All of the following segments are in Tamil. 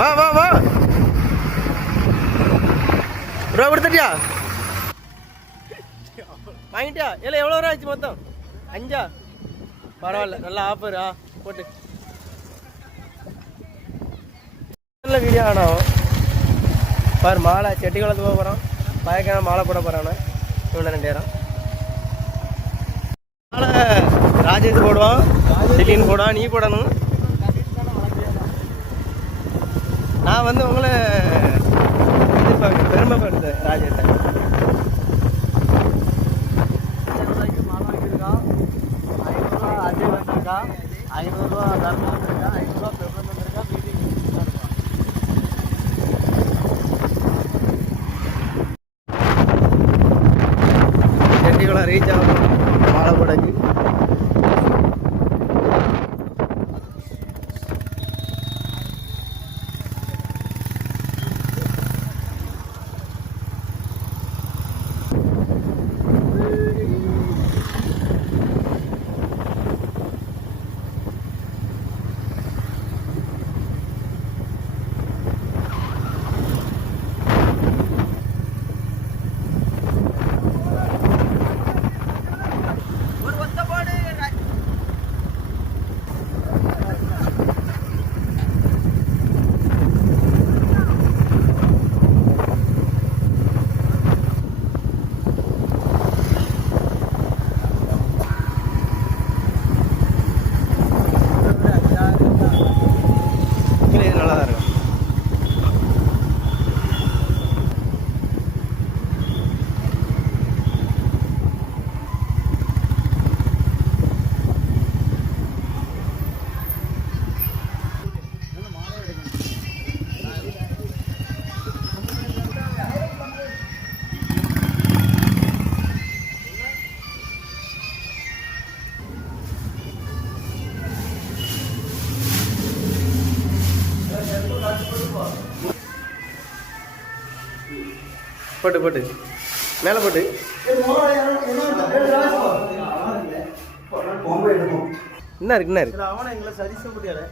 வா வா வா. ரூபா கொடுத்துட்டியா? வாங்கிட்டியா? இல்லை எவ்வளோ ரூபா ஆச்சு மொத்தம்? அஞ்சா? பரவாயில்ல நல்லா ஆஃபர் ஆ? போட்டு. நல்ல வீடியோ ஆனாவும் பாரு மாலை செட்டி குளத்து போக போகிறான் பயக்கான மாலை போட போகிறானே இவ்வளோ ரெண்டு நேரம். மாலை ராஜேஷ் போடுவான். திடீர்னு போடுவான் நீ போடணும். நான் வந்து உங்களை எதிர்பார்க்க பெருமைப்படுத்து ராஜேஷை ஐநூறுரூவா அஜய் வந்திருக்கா ஐநூறுரூவா தர்மம். போட்டு போட்டு. மேலே போட்டு. என்ன இருக்கு என்ன இருக்கு? அவனை எங்களை சரிச முடியாது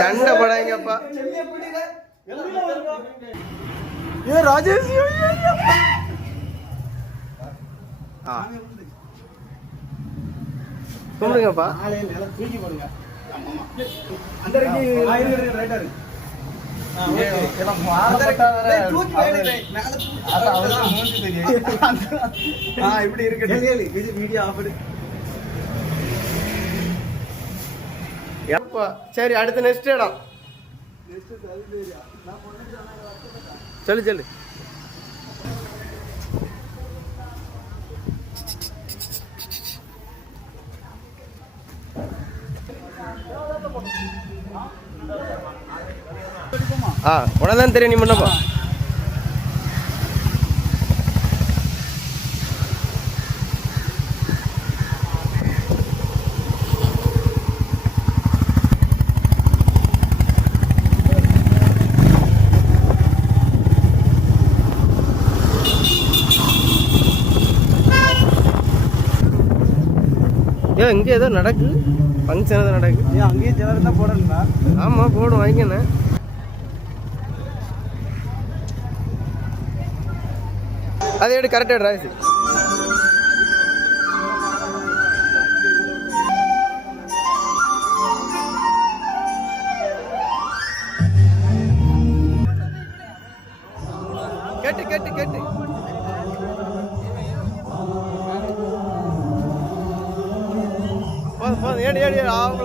சண்டை படாங்கப்பா ஏ ராஜேஷ் கும்பிடுங்கப்பா. தூக்கி போடுங்க. இருக்கு. இப்படி இருக்கு வீடியோ ஆஃப் எப்பா? சரி அடுத்து நெக்ஸ்ட் இடம். சொல்லு சொல்லு. ஆ உடனே தெரியும் நீ முன்னப்பா ஏன் இங்கே ஏதோ நடக்குது. ஃபங்க்ஷன் ஏதோ நடக்கு. ஏன் அங்கேயே சிலர் தான் போடணுங்களா ஆமாம் போடும் வாங்கிக்கண்ணே. அதை எடு கரெக்டாக ராசி ஏடு ஏடு ஏடு தான்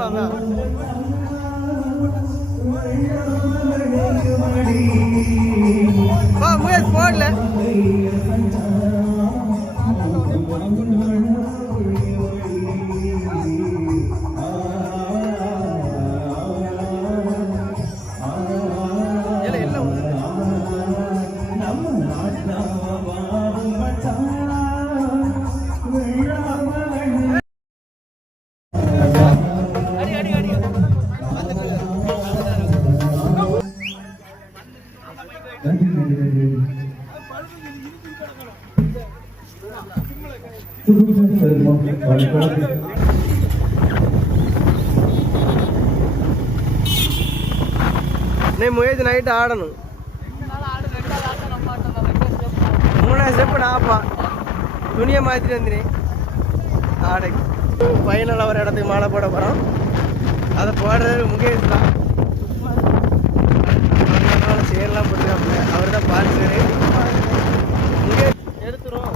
போடல. నేను ముయేజ్ నైట్ ఆడను మూడే స్టెప్ నాపా துணியை மாற்றிட்டு ஆடை ஃபைனல் அவர் இடத்துக்கு மாலை போட போகிறோம் அதை போடுறது முகேஷ் தான். சேர்லாம் போட்டுருக்காப்புல. அவர் தான் பார்த்து முகேஷ் எடுத்துரும்.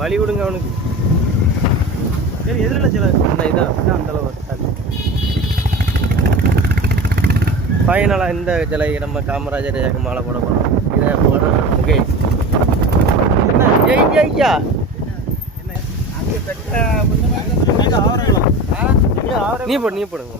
வழி விடுங்க அவனுக்கு. சரி எதிரில் சில அந்த இதா? அந்த அளவு ஃபைனலாக இந்த ஜலை நம்ம காமராஜர் மாலை போட போகிறோம் இதை போட முகேஷ் என்ன? ஏய் ஐயா. நீ போடு நீ போடுங்க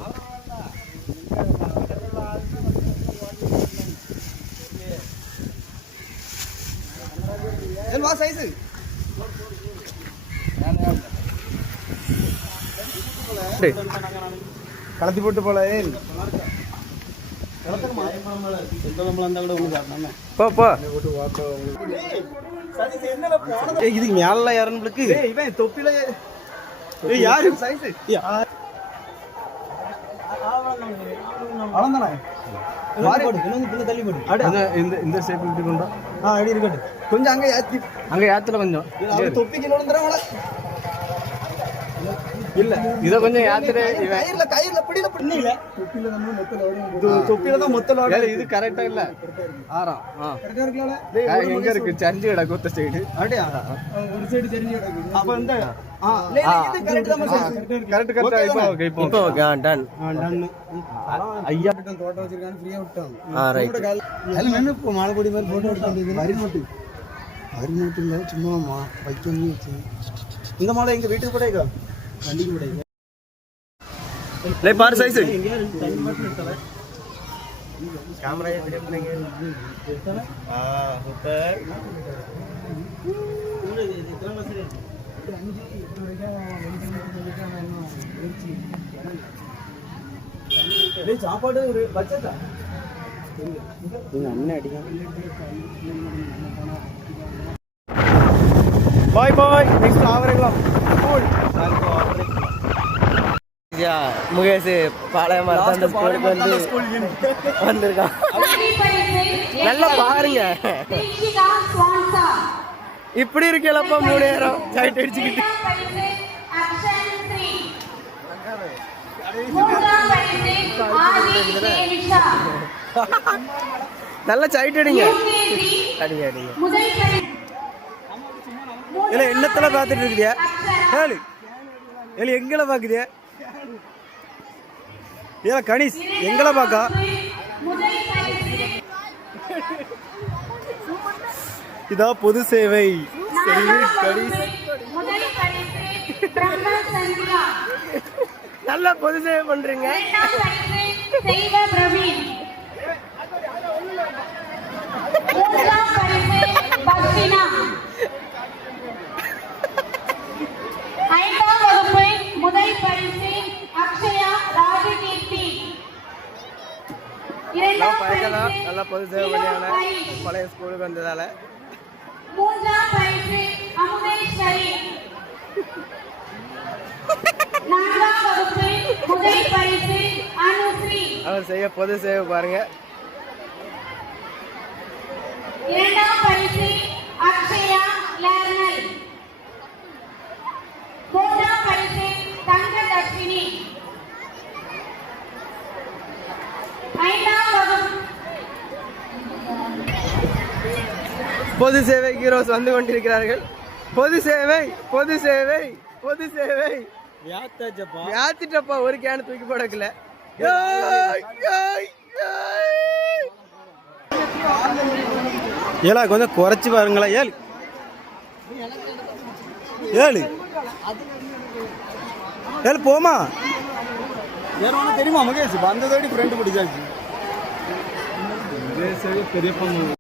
கலத்தி போட்டு போல போ போ. இது மேல யாரு நம்மளுக்கு? இவன் தொப்பில யாரு? சைஸ். அளந்தானே இந்த ஷேப் இப்படி கொண்டா? அடி இருக்கட்டும் கொஞ்சம் அங்க ஏத்தி. அங்க ஏத்துல கொஞ்சம். தொப்பிக்கு இல்ல இத கொஞ்சம் ஏத்துற கயிறுல கயிறுல பிடில பிடில தொப்பில நம்ம மொத்தல இது தொப்பில தான் மொத்தல இது கரெக்டா இல்ல ஆறாம் கரெக்டா இருக்கல எங்க இருக்கு? சஞ்சு கிட கொத்த சைடு அப்படியா? ஒரு சைடு தெரிஞ்சு கிடக்கு. அப்ப மாதிரி போட்டோ எடுத்து வரி நோட்டு வரி நோட்டு சும்மா வைக்கணும் வச்சு. இந்த மாலை எங்க வீட்டுக்கு கூட இருக்கா வண்டிக்கு கூட இருக்கா லே பாரு சைஸ் ஆ சூப்பர் சாப்பாடு ஒரு பட்ஜெட்டா அண்ணன் அடிங்க. பாய் பாய் நெக்ஸ்ட் ஆவரங்களா ஸ்கூல் முகேஷ் பாளையம் மரத்தாண்ட ஸ்கூலுக்கு வந்து வந்திருக்கான். நல்லா பாருங்க. இப்படி இருக்கலப்பா மூணு நேரம் சைட் அடிச்சுக்கிட்டு. நல்லா சைட் அடிங்க. அடிங்க அடிங்க. இல்ல என்னத்துல பாத்துட்டு இருக்கிறியா ஏழு ஏழு எங்களை பாக்குதியா ஏல கணேஷ் எங்களை பாக்கா இதா பொது சேவை. கணேஷ் நல்லா பொது சேவை பண்றீங்க செய்வ பிரவீன் மூன்றாம் பரிசு பக்தினா ஐந்தாம் வகுப்பு முதல் பரிசு அக்ஷயா ராஜகீர்த்தி இரண்டாம் பழக்கலாம் பரிசு நல்லா பொது சேவை பண்ணியான ஸ்கூலுக்கு வந்ததால. மூன்றாம் பரிசு அமுதேஸ்வரி. நான்காம் வகுப்பு முதல் பரிசு அனுஸ்ரீ. அவர் செய்ய பொது சேவை பாருங்க. இரண்டாம் பரிசு அக்ஷயா லேர்னல் மூன்றாம் பரிசு தங்கதர்ஷினி ஐந்தாம் வகுப்பு பொது சேவை ஹீரோஸ் வந்து கொண்டிருக்கிறார்கள். பொது சேவை பொது சேவை பொது சேவை. வியாத்தாச்சப்பா யாத்திட்டப்பா ஒரு கேன் தூக்கி போடக்கல. ஏலா கொஞ்சம் குறைச்சி பாருங்களேன் ஏழு ஏழு ஏழு போமா வேற ஒன்றும் தெரியுமா முகேஷ்? வந்ததோடி ஃப்ரெண்டு பிடிச்சாச்சு. பெரிய பொண்ணு